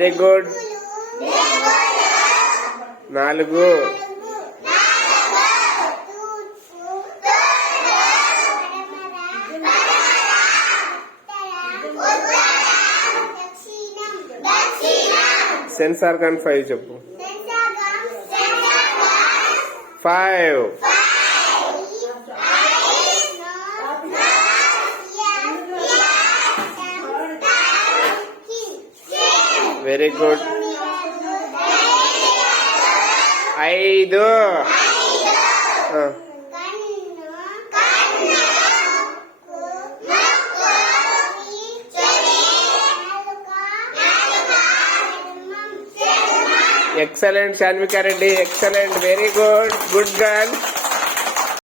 Very good. 4. Sense organ 5 చెప్పు. 5. Very good. 5. Excellent Sanvika Reddy, excellent, very good, good girl.